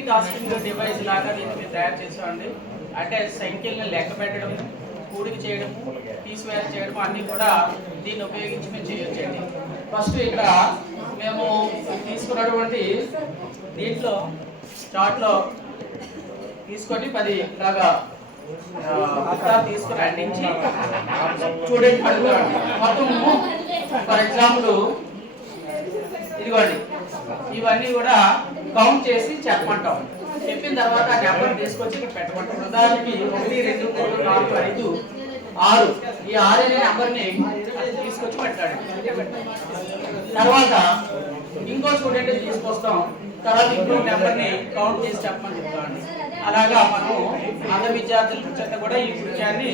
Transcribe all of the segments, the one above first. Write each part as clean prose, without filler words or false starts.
Multi tasking device లాగా దీన్ని తయారు చేసామండి. అంటే సంఖ్యలను లెక్క పెట్టడం, కూడిక చేయడం, తీసివేత చేయడం అన్నీ కూడా దీన్ని ఉపయోగించి మేము చేయొచ్చండి. ఫస్ట్ ఇక్కడ మేము తీసుకున్నటువంటి దీంట్లో చార్ట్లో తీసుకొని 10 ఇలాగా తీసుకుని అందించి స్టూడెంట్ అడుగుతామండి. మొత్తం ఫర్ ఎగ్జాంపుల్ ఇదిగోండి, ఇవన్నీ కూడా కౌంట్ చేసి చెప్పమంటాం. చెప్పిన తర్వాత ఆ నెంబర్ తీసుకొచ్చి ఇక్కడ పెట్టమంటాం. ఉదాహరణకి 1 2 3 4 5 6 ఈ 6 అనే నెంబర్ని తీసుకొచ్చి పెట్టాడు. తర్వాత ఇంకో స్టూడెంట్ తీసుకొస్తాం. తర్వాత ఇంకో నెంబర్ని కౌంట్ చేసి చెప్పమని చెప్తామండి. అలాగా మనం అందరి విద్యార్థుల చేత కూడా ఈ విషయాన్ని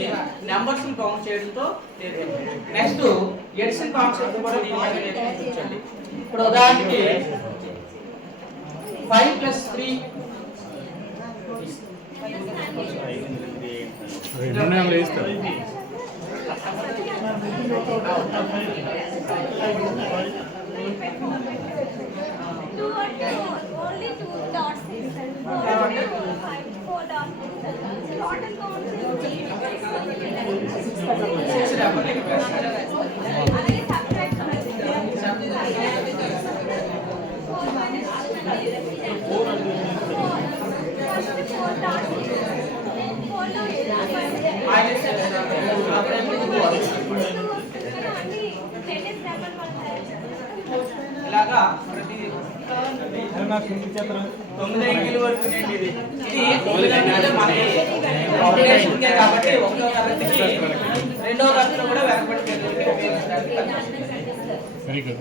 నెంబర్స్ కౌంట్ చేయడంతో నేర్పించండి. నెక్స్ట్ ఎడిషన్ కాన్సెప్ట్ కూడా దీని మీద నేర్పించండి. ఇప్పుడు ఉదాహరణకి 5 + 3 only 2 dots. 4 dots. Total count is ఇలాగా ప్రతి 9 అంకెల వరకు ఇది 9 అంకెలు మనకి కాంపిటీషన్ కాబట్టి 1వ తరగతికి 2వ తరగతిలో కూడా వెనకబడి ఉపయోగించడానికి. Very good.